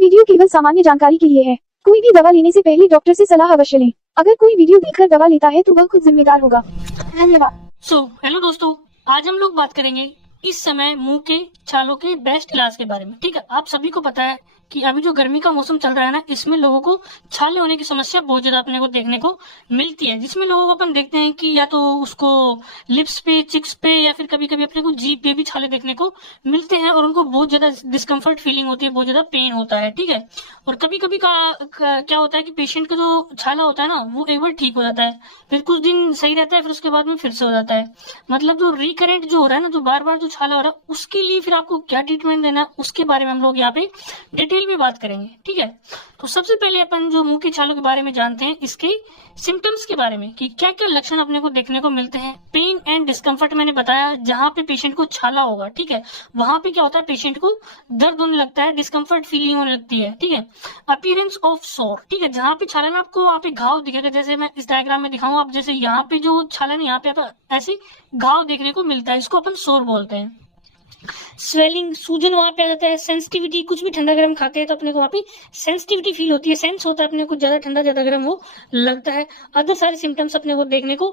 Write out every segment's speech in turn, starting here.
Video केवल सामान्य जानकारी के लिए है। कोई भी दवा लेने से पहले डॉक्टर से सलाह अवश्य लें। अगर कोई वीडियो देखकर दवा लेता है तो वह खुद जिम्मेदार होगा। धन्यवाद। हेलो दोस्तों, आज हम लोग बात करेंगे इस समय मुंह के छालों के बेस्ट इलाज के बारे में। ठीक है, आप सभी को पता है कि अभी जो गर्मी का मौसम चल रहा है ना, इसमें लोगों को छाले होने की समस्या बहुत ज्यादा अपने को देखने को मिलती है, जिसमें लोगों को अपन देखते हैं कि या तो उसको लिप्स पे, चिक्स पे या फिर कभी कभी अपने को जीभ पे भी छाले देखने को मिलते हैं और उनको बहुत ज्यादा डिस्कम्फर्ट फीलिंग होती है, बहुत ज्यादा पेन होता है। ठीक है, और कभी कभी क्या होता है कि पेशेंट का जो छाला होता है ना, वो एक बार ठीक हो जाता है, फिर कुछ दिन सही रहता है, फिर उसके बाद में फिर से हो जाता है। मतलब जो रिकरेंट जो हो रहा है ना, जो बार बार जो छाला हो रहा है, उसके लिए फिर आपको क्या ट्रीटमेंट देना है, उसके बारे में हम लोग यहाँ पे डिटेल में बात करेंगे। ठीक है, तो सबसे पहले अपन जो मुंह के छालों के बारे में जानते हैं, इसके सिम्टम्स के बारे में कि क्या क्या लक्षण अपने को देखने को मिलते हैं। पेन एंड डिस्कम्फर्ट मैंने बताया, जहां पे पेशेंट को छाला होगा, ठीक है, वहां पे क्या होता है, पेशेंट को दर्द होने लगता है, डिस्कम्फर्ट फीलिंग होने लगती है। ठीक है, अपीयरेंस ऑफ सोर, ठीक है, जहां पे छाला में आपको वहां पे घाव दिखेगा, जैसे मैं इस डायग्राम में दिखाऊं आप, जैसे यहाँ पे जो छाला है, यहाँ पे ऐसे घाव देखने को मिलता है, इसको अपन सोर बोलते हैं। स्वेलिंग, सूजन वहां पे आ जाता है। सेंसिटिविटी, कुछ भी ठंडा गर्म खाते हैं तो अपने को वहां पे सेंसिटिविटी फील होती है, सेंस होता है अपने को, ज्यादा ठंडा ज्यादा गर्म वो लगता है। अदर सारे सिम्टम्स अपने को देखने को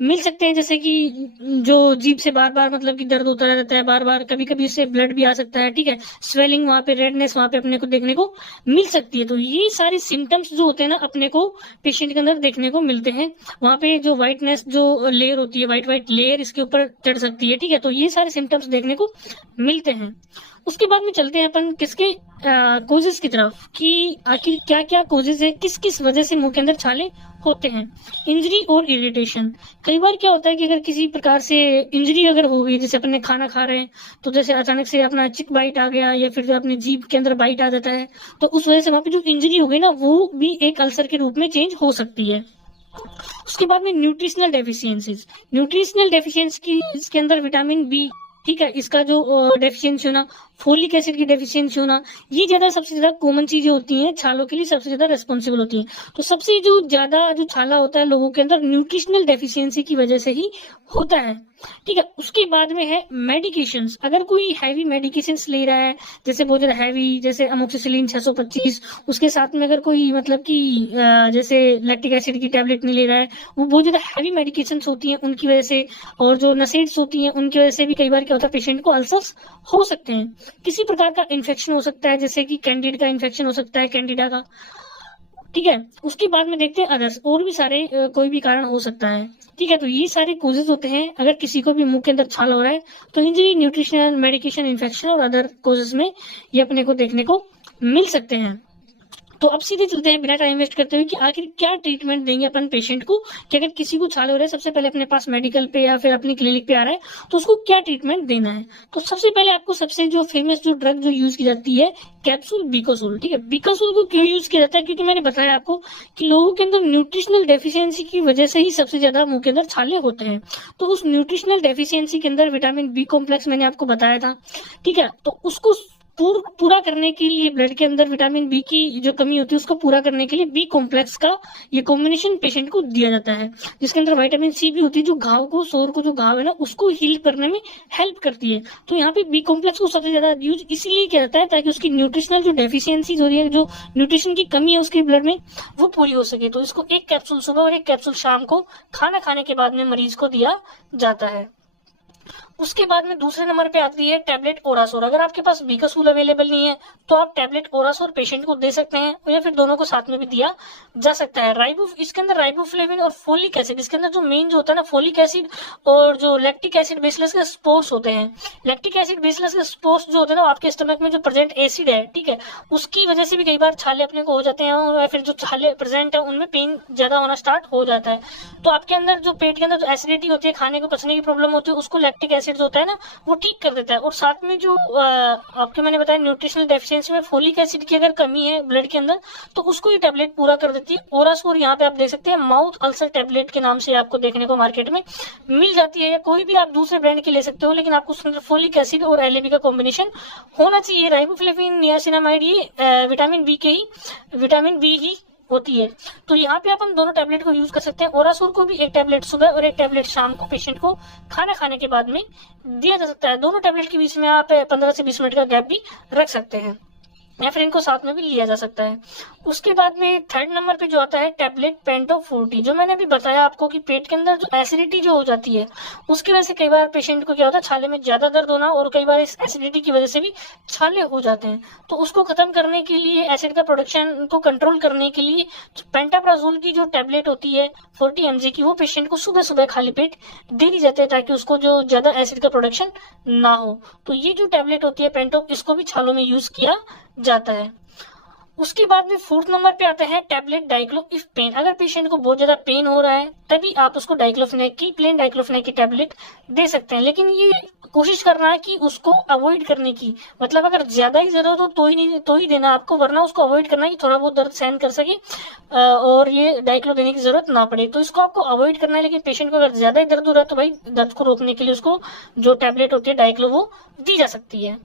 मिल सकते हैं, जैसे कि जो जीभ से बार बार मतलब कि दर्द होता रहता है बार बार, कभी कभी इससे ब्लड भी आ सकता है। ठीक है, स्वेलिंग वहां पे, रेडनेस वहां पे अपने को देखने को मिल सकती है। तो ये सारे सिम्टम्स जो होते हैं ना, अपने को पेशेंट के अंदर देखने को मिलते हैं। वहां पे जो व्हाइटनेस जो लेयर होती है, व्हाइट लेयर इसके ऊपर चढ़ सकती है। ठीक है, तो ये सारे सिम्टम्स देखने को मिलते हैं। उसके बाद में चलते हैं अपन किसके कोजेस की तरफ, कि आखिर क्या क्या कोजेस है, किस किस वजह से मुंह के अंदर छाले होते हैं। इंजरी और इरिटेशन, कई बार क्या होता है कि अगर किसी प्रकार से इंजरी अगर हो गई, जैसे अपन ने खाना खा रहे हैं तो जैसे अचानक से अपना चिक बाइट आ गया या फिर जो अपने जीभ के अंदर बाइट आ जाता है, तो उस वजह से वहां पे जो इंजरी हो गई ना, वो भी एक अल्सर के रूप में चेंज हो सकती है। उसके बाद में न्यूट्रिशनल डेफिशिएंसीज, न्यूट्रिशनल डेफिशिएंसी इसके अंदर विटामिन बी, ठीक है, इसका जो डेफिशिएंसी होना, फोलिक एसिड की डेफिशिएंसी होना, ये ज्यादा सबसे ज्यादा कॉमन चीजें होती हैं, छालों के लिए सबसे ज्यादा रेस्पॉन्सिबल होती हैं। तो सबसे जो ज्यादा जो छाला होता है लोगों के अंदर, न्यूट्रिशनल डेफिशिएंसी की वजह से ही होता है। ठीक है, उसके बाद में है मेडिकेशंस। अगर कोई हैवी मेडिकेशंस ले रहा है, जैसे बहुत ज्यादा हैवी, जैसे अमोक्सिसिलिन 625, उसके साथ में अगर कोई मतलब कि जैसे लैक्टिक एसिड की टैबलेट नहीं ले रहा है, वो बहुत ज्यादा हैवी मेडिकेशंस होती हैं उनकी वजह से, और जो नसेड्स होती हैं उनकी वजह से भी कई बार क्या होता है, पेशेंट को अल्सर्स हो सकते हैं। किसी प्रकार का इन्फेक्शन हो सकता है, जैसे कि कैंडिड का इन्फेक्शन हो सकता है, कैंडिडा का। ठीक है, उसके बाद में देखते हैं अदर्स, और भी सारे कोई भी कारण हो सकता है। ठीक है, तो ये सारे कोजेज होते हैं अगर किसी को भी मुंह के अंदर छाला हो रहा है तो। इंजरी, न्यूट्रिशनल, मेडिकेशन, इन्फेक्शन और अदर कोजेज में ये अपने को देखने को मिल सकते हैं। तो अब सीधे चलते हैं बिना टाइम वेस्ट करते हुए कि आखिर क्या ट्रीटमेंट देंगे अपन पेशेंट को, कि अगर किसी को छाले हो रहा है, सबसे पहले अपने पास मेडिकल पे या फिर अपनी क्लिनिक पे आ रहा है, तो उसको क्या ट्रीटमेंट देना है। तो सबसे पहले आपको सबसे जो फेमस जो ड्रग जो यूज की जाती है, कैप्सूल बिकोसूल। ठीक है, बिकोसूल को क्यों यूज किया जाता है, क्योंकि मैंने बताया आपको कि लोगों के अंदर न्यूट्रिशनल डेफिशिएंसी की वजह से ही सबसे ज्यादा मुंह के अंदर छाले होते हैं। तो उस न्यूट्रिशनल डेफिशिएंसी के अंदर विटामिन बी कॉम्प्लेक्स मैंने आपको बताया था। ठीक है, तो उसको पूरा करने के लिए, ब्लड के अंदर विटामिन बी की जो कमी होती है उसको पूरा करने के लिए बी कॉम्प्लेक्स का ये कॉम्बिनेशन पेशेंट को दिया जाता है, जिसके अंदर विटामिन सी भी होती है, जो घाव को, सोर को, जो घाव है ना, उसको हील करने में हेल्प करती है। तो यहाँ पे बी कॉम्प्लेक्स को सबसे ज्यादा यूज इसीलिए किया जाता है ताकि उसकी न्यूट्रिशनल जो डेफिशिएंसी हो रही है, जो न्यूट्रिशन की कमी है उसके ब्लड में, वो पूरी हो सके। तो इसको एक कैप्सूल सुबह और एक कैप्सूल शाम को खाना खाने के बाद में मरीज को दिया जाता है। उसके बाद में दूसरे नंबर पे आती है टैबलेट ओरासोर। अगर आपके पास बिकोसूल अवेलेबल नहीं है तो आप टैबलेट ओरासोर पेशेंट को दे सकते हैं, या फिर दोनों को साथ में भी दिया जा सकता है। इसके अंदर राइबोफ्लेविन और फोलिक एसिड, इसके अंदर जो मेन जो होता है ना, फोलिक एसिड और जो लैक्टिक एसिड बेसिलस के स्पोर्स होते हैं। लैक्टिक एसिड बेसिलस के स्पोर्स जो होते हैं ना, आपके स्टमक में जो प्रेजेंट एसिड है, ठीक है, उसकी वजह से भी कई बार छाले अपने को हो जाते हैं, और फिर जो छाले प्रेजेंट है उनमें पेन ज्यादा होना स्टार्ट हो जाता है। तो आपके अंदर जो पेट के अंदर जो एसिडिटी होती है, खाने को पचने की प्रॉब्लम होती है, उसको लैक्टिक एसिड जो होता है ना, वो ठीक कर देता है। और साथ में जो आपके मैंने बताया न्यूट्रिशनल डेफिशिएंसी में फोलिक एसिड की अगर कमी है ब्लड के अंदर, तो उसको ये टैबलेट पूरा कर देती है। ओरासोर यहाँ पे आप देख सकते हैं, माउथ अल्सर टैबलेट के नाम से आपको देखने को मार्केट में मिल जाती है, या कोई भी आप दूसरे ब्रांड की ले सकते हो, लेकिन आपको उसके अंदर फोलिक एसिड और एलएबी का कॉम्बिनेशन होना चाहिए। राइबोफ्लेविन, नियासिनामाइड, ये विटामिन बी ही होती है। तो यहाँ पे अपन दोनों टैबलेट को यूज कर सकते हैं। ओरासोर को भी एक टैबलेट सुबह और एक टैबलेट शाम को पेशेंट को खाना खाने के बाद में दिया जा सकता है। दोनों टैबलेट के बीच में आप 15 से 20 मिनट का गैप भी रख सकते हैं। या फिर इनको साथ में भी लिया जा सकता है। उसके बाद में थर्ड नंबर पे जो आता है टैबलेट पेंटो 40, जो मैंने अभी बताया आपको कि पेट के अंदर जो एसिडिटी जो हो जाती है उसकी वजह से कई बार पेशेंट को क्या होता है, छाले में ज्यादा दर्द होना, और कई बार इस एसिडिटी की वजह से भी छाले हो जाते हैं। तो उसको खत्म करने के लिए, एसिड का प्रोडक्शन को कंट्रोल करने के लिए पेंटाप्राजोल की जो टैबलेट होती है 40 mg की, वो पेशेंट को सुबह सुबह खाली पेट दे दी जाती है ताकि उसको जो ज्यादा एसिड का प्रोडक्शन ना हो। तो ये जो टैबलेट होती है पेंटो, इसको भी छालों में यूज किया जाता है। उसके बाद में फोर्थ नंबर पे आता है टैबलेट डाइक्लो इफ पेन। अगर पेशेंट को बहुत ज्यादा पेन हो रहा है तभी आप उसको डाइक्लोफेनेक की, प्लेन डाइक्लोफेनेक की टैबलेट दे सकते हैं, लेकिन ये कोशिश करना है कि उसको अवॉइड करने की, मतलब अगर ज्यादा ही जरूरत हो तो ही देना आपको, वरना उसको अवॉइड करना है कि थोड़ा बहुत दर्द सहन कर सके और ये डाइक्लो देने की जरूरत ना पड़े। तो इसको आपको अवॉइड करना है, लेकिन पेशेंट को अगर ज्यादा ही दर्द हो रहा है तो भाई दर्द को रोकने के लिए उसको जो टैबलेट होती है डाइक्लो वो दी जा सकती है।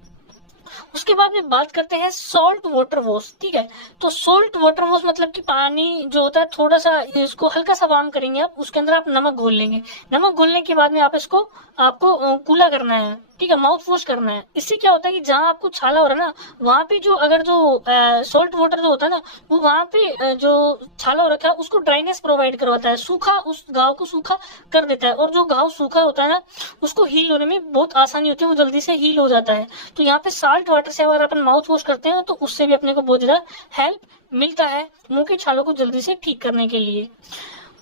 उसके बाद में बात करते हैं सॉल्ट वाटर वॉश। ठीक है, तो सॉल्ट वाटर वॉश मतलब कि पानी जो होता है थोड़ा सा इसको हल्का सा वार्म करेंगे आप, उसके अंदर आप नमक घोल लेंगे। नमक घोलने के बाद में आप इसको आपको कूला करना है, ठीक है, माउथ वॉश करना है। इससे क्या होता है कि जहाँ आपको छाला हो रहा है ना, वहां पे जो अगर जो सॉल्ट वाटर जो होता है ना, वो वहां पे जो छाला हो रखा है उसको ड्राइनेस प्रोवाइड करवाता है, सूखा, उस घाव को सूखा कर देता है, और जो घाव सूखा होता है ना उसको हील होने में बहुत आसानी होती है, वो जल्दी से हील हो जाता है। तो यहाँ पे साल्ट वाटर से अगर अपन माउथ वॉश करते हैं तो उससे भी अपने को बहुत ज्यादा हेल्प मिलता है मुंह के छालों को जल्दी से ठीक करने के लिए।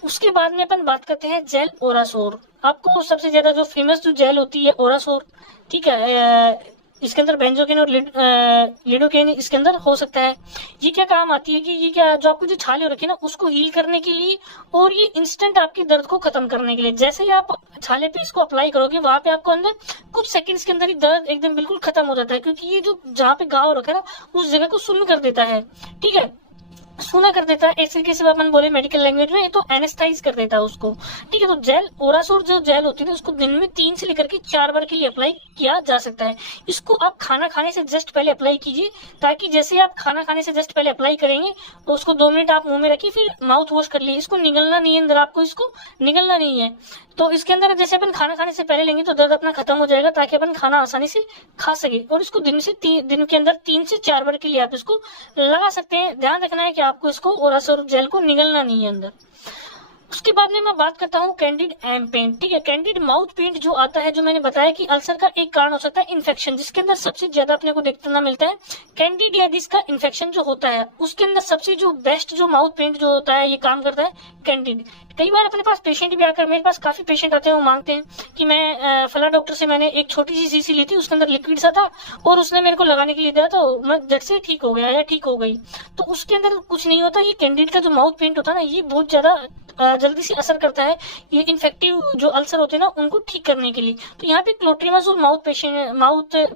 उसके बाद में अपन बात करते हैं जेल ओरासोर। आपको सबसे ज्यादा जो फेमस जो जेल होती है ओरासोर, ठीक है, इसके अंदर बेंजोकेन और लिडोकेन इसके अंदर हो सकता है। ये क्या काम आती है कि ये क्या जो आपको जो छाले हो रखी है ना उसको हील करने के लिए, और ये इंस्टेंट आपके दर्द को खत्म करने के लिए। जैसे ही आप छाले पे इसको अप्लाई करोगे वहां पे आपको अंदर कुछ सेकंड्स के अंदर ही दर्द एकदम बिल्कुल खत्म हो जाता है, क्योंकि ये जो जहाँ पे घाव रखा है ना उस जगह को सुन्न कर देता है, ठीक है, सूना कर देता है। एक तरीके से अपन बोले मेडिकल लैंग्वेज में तो एनेस्थाइज कर देता है उसको, ठीक है। तो जेल ओरासोर जो जेल होती है ना उसको दिन में 3 से लेकर के 4 बार के लिए अप्लाई किया जा सकता है। इसको आप खाना खाने से जस्ट पहले अप्लाई कीजिए, ताकि जैसे आप खाना खाने से जस्ट पहले अप्लाई करेंगे तो उसको 2 मिनट आप मुंह में रखिए, फिर माउथ वॉश कर लिए। इसको निगलना नहीं है अंदर, आपको इसको निगलना नहीं है। तो इसके अंदर जैसे अपन खाना खाने से पहले लेंगे तो दर्द अपना खत्म हो जाएगा, ताकि अपन खाना आसानी से खा सके। और इसको दिन के अंदर 3 से 4 बार के लिए आप इसको लगा सकते हैं। ध्यान रखना है कि आपको इसको ओरासोर जेल को निगलना नहीं है अंदर। उसके बाद में मैं बात करता हूँ कैंडिड एम पेन, ठीक है। कैंडिड माउथ पेन जो आता है, जो मैंने बताया कि अल्सर का एक कारण हो सकता है इन्फेक्शन, जिसके अंदर सबसे ज्यादा अपने को देखना मिलता है कैंडिड या जिसका इन्फेक्शन जो होता है उसके अंदर सबसे जो बेस्ट जो माउथ पेन जो होता है ये काम करता है कैंडिड। कई बार अपने पास पेशेंट भी आकर, मेरे पास काफी पेशेंट आते हैं, वो मांगते हैं कि मैं फला डॉक्टर से मैंने एक छोटी सी शीशी ली थी, उसके अंदर लिक्विड सा था और उसने मेरे को लगाने के लिए दिया तो मैं झट से ठीक हो गया या ठीक हो गई। तो उसके अंदर कुछ नहीं होता। ये कैंडिड का जो माउथ पेंट होता है ना ये बहुत ज्यादा जल्दी से असर करता है ये इन्फेक्टिव जो अल्सर होते हैं ना उनको ठीक करने के लिए। तो यहाँ पे क्लोट्रिमाजोल माउथ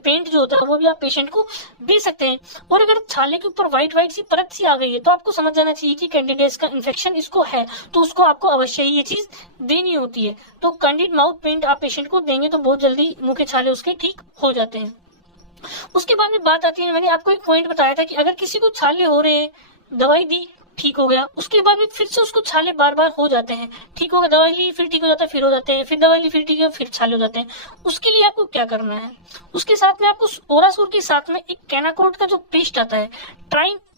पेंट जो होता है वो भी आप पेशेंट को दे सकते हैं। और अगर छाले के ऊपर व्हाइट सी परत सी आ गई है तो आपको समझ जाना चाहिए कि कैंडिडेट्स का इन्फेक्शन इसको है, तो उसको आपको अवश्य ही ये चीज देनी होती है। तो कैंडिड माउथ पेंट आप पेशेंट को देंगे तो बहुत जल्दी मुंह के छाले उसके ठीक हो जाते हैं। उसके बाद में बात आती है, मैंने आपको एक पॉइंट बताया था कि अगर किसी को छाले हो रहे हैं, दवाई दी, ठीक हो गया, उसके बाद में फिर से उसको छाले बार बार हो जाते हैं, ठीक हो गया, दवाई ली फिर ठीक हो जाता है, फिर हो जाते हैं, फिर दवाई ली फिर ठीक है, फिर छाले हो जाते हैं। उसके लिए आपको क्या करना है, उसके साथ में आपको ओरासोर के साथ में एक कैनाकोड का जो पेस्ट आता है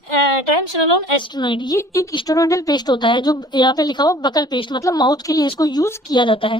ट्राइमसिनोलोन एस्टेरॉइड, ये एक स्टेरॉइडल पेस्ट होता है जो यहाँ पे लिखा हुआ बकल पेस्ट, मतलब माउथ के लिए इसको यूज किया जाता है।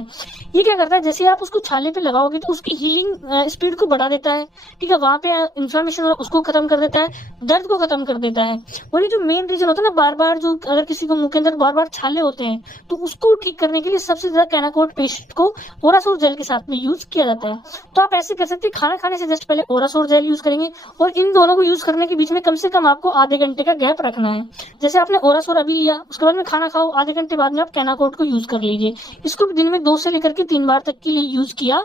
ये क्या करता है, जैसे आप उसको छाले पे लगाओगे तो उसकी हीलिंग स्पीड को बढ़ा देता है, ठीक है, वहां पे इन्फ्लेमेशन उसको खत्म कर देता है, दर्द को खत्म कर देता है। और ये जो मेन रीजन होता है ना, बार बार जो अगर किसी को मुंह के अंदर बार बार छाले होते हैं तो उसको ठीक करने के लिए सबसे ज्यादा कैनाकोड पेस्ट को ओरासोर जेल के साथ में यूज किया जाता है। तो आप ऐसे कर सकते हैं, खाना खाने से जस्ट पहले ओरासोर जेल यूज करेंगे और इन दोनों को यूज करने के बीच में कम से कम आपको आधे घंटे का गैप रखना है। जैसे आपने ओरासोर अभी लिया, उसके बाद में खाना खाओ, आधे घंटे बाद में आप कैनाकोड को यूज कर लीजिए। इसको भी दिन में 2 से लेकर के 3 बार तक के लिए यूज किया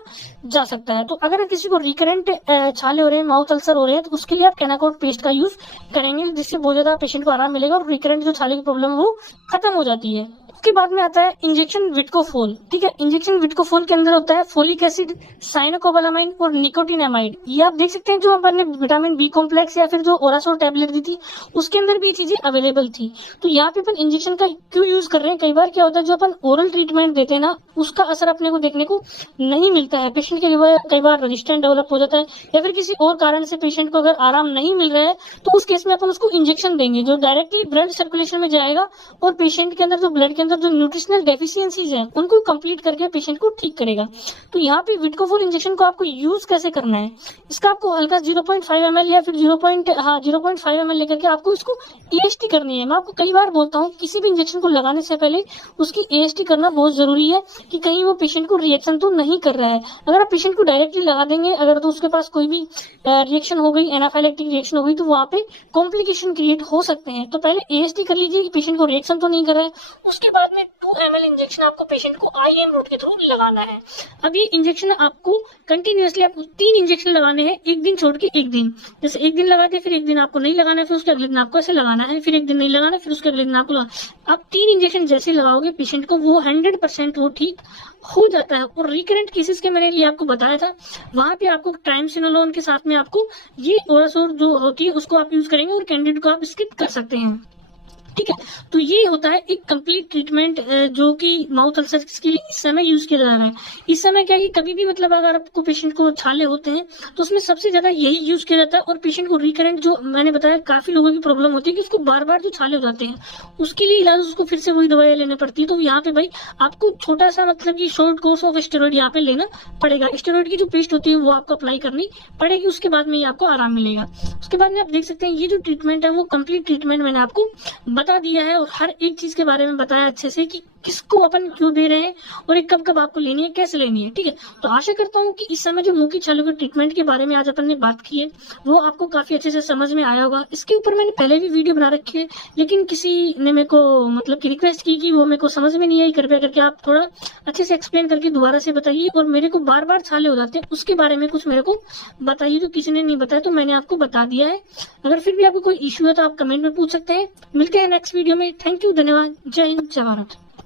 जा सकता है। तो अगर किसी को रिकरेंट छाले हो रहे हैं, माउथ अल्सर हो रहे हैं, तो उसके लिए आप कैनाकोड पेस्ट का यूज करेंगे, जिससे बहुत ज्यादा पेशेंट को आराम मिलेगा और रिकरेंट जो छाले की प्रॉब्लम वो खत्म हो जाती है। उसके बाद में आता है इंजेक्शन विटकोफोल, ठीक है। इंजेक्शन विटकोफोल के अंदर होता है फोलिक एसिड, साइनोकोबालामाइन और निकोटिनामाइड। ये आप देख सकते हैं, जो अपन ने विटामिन बी कॉम्प्लेक्स या फिर जो ओरासोर टैबलेट दी थी उसके अंदर भी ये चीजें अवेलेबल थी। तो यहाँ पे अपन इंजेक्शन का क्यों यूज कर रहे हैं, कई बार क्या होता है जो अपन ओरल ट्रीटमेंट देते हैं ना उसका असर अपने को देखने को नहीं मिलता है। पेशेंट के कई बार रेजिस्टेंस डेवलप हो जाता है, या फिर किसी और कारण से पेशेंट को अगर आराम नहीं मिल रहा है तो उस केस में अपन उसको इंजेक्शन देंगे जो डायरेक्टली ब्लड सर्कुलेशन में जाएगा और पेशेंट के अंदर जो ब्लड के अंदर जो न्यूट्रिशनल डेफिशिएंसीज हैं उनको कंप्लीट करके पेशेंट को ठीक करेगा। तो यहाँ पे विडकोफोर इंजेक्शन को आपको यूज कैसे करना है, इसका आपको हल्का 0.5 ml या फिर 0.5 ml लेकर के आपको इसको AST करनी है। मैं आपको कई बार बोलता हूँ किसी भी इंजेक्शन को लगाने से पहले उसकी AST करना बहुत जरूरी है कि कहीं वो पेशेंट को रिएक्शन तो नहीं कर रहा है। अगर आप पेशेंट को डायरेक्टली लगा देंगे, अगर तो उसके पास कोई भी रिएक्शन हो गई, एनाफाइलेक्टिक रिएक्शन हो गई, तो वहाँ पे कॉम्प्लिकेशन क्रिएट हो सकते हैं। तो पहले AST कर लीजिए कि पेशेंट को रिएक्शन तो नहीं कर रहा है, उसके बाद में 2 ml इंजेक्शन आपको पेशेंट को IM रूट के थ्रू लगाना है। अब ये इंजेक्शन आपको कंटिन्यूअसली आपको 3 इंजेक्शन लगाने हैं, एक दिन छोड़ के एक दिन। जैसे एक दिन लगा दिया, फिर एक दिन आपको नहीं लगाना है, फिर उसके अगले दिन आपको ऐसे लगाना है, फिर एक दिन नहीं लगाना, फिर उसके अगले दिन आपको आप 3 इंजेक्शन जैसे लगाओगे पेशेंट को वो 100% वो ठीक हो जाता है। और रिकरेंट केसेस के मैंने लिए आपको बताया था, वहां पे आपको ट्राइमसिनोलोन के साथ में आपको ये ओरासोर जो होती है उसको आप यूज करेंगे और कैंडिड को आप स्किप कर सकते हैं। ठीक है, तो ये होता है एक कंप्लीट ट्रीटमेंट जो कि माउथ अल्सर के लिए इस समय यूज किया जा रहा है। इस समय क्या है कि कभी भी मतलब अगर आपको पेशेंट को छाले होते हैं तो उसमें सबसे ज्यादा यही यूज किया जाता है। और पेशेंट को रिकरेंट जो मैंने बताया काफी लोगों की प्रॉब्लम होती है कि उसको बार बार जो छाले हो जाते हैं उसके लिए इलाज उसको फिर से वही दवाई लेनी पड़ती है। तो यहाँ पे भाई आपको छोटा सा मतलब कि शॉर्ट कोर्स ऑफ स्टेरॉइड यहाँ पे लेना पड़ेगा। स्टेरॉइड की जो पेस्ट होती है वो आपको अप्लाई करनी पड़ेगी, उसके बाद में आपको आराम मिलेगा। उसके बाद में आप देख सकते हैं ये जो ट्रीटमेंट है वो कंप्लीट ट्रीटमेंट मैंने आपको बता दिया है और हर एक चीज के बारे में बताया अच्छे से कि किसको अपन क्यों दे रहे हैं और एक कब कब आपको लेनी है, कैसे लेनी है। ठीक है, तो आशा करता हूँ कि इस समय जो मुंह की छालों के ट्रीटमेंट के बारे में आज अपन ने बात की है वो आपको काफी अच्छे से समझ में आया होगा। इसके ऊपर मैंने पहले भी वीडियो बना रखी है, लेकिन किसी ने मेरे को मतलब की रिक्वेस्ट की कि वो मेरे को समझ में नहीं आई, कृपया करके आप थोड़ा अच्छे से एक्सप्लेन करके दोबारा से बताइए। और मेरे को बार बार छाले हो जाते हैं उसके बारे में कुछ मेरे को बताइए, जो किसी ने नहीं बताया तो मैंने आपको बता दिया है। अगर फिर भी आपको कोई इश्यू है तो आप कमेंट में पूछ सकते हैं। मिलते हैं नेक्स्ट वीडियो में। थैंक यू, धन्यवाद, जय हिंद, जय भारत।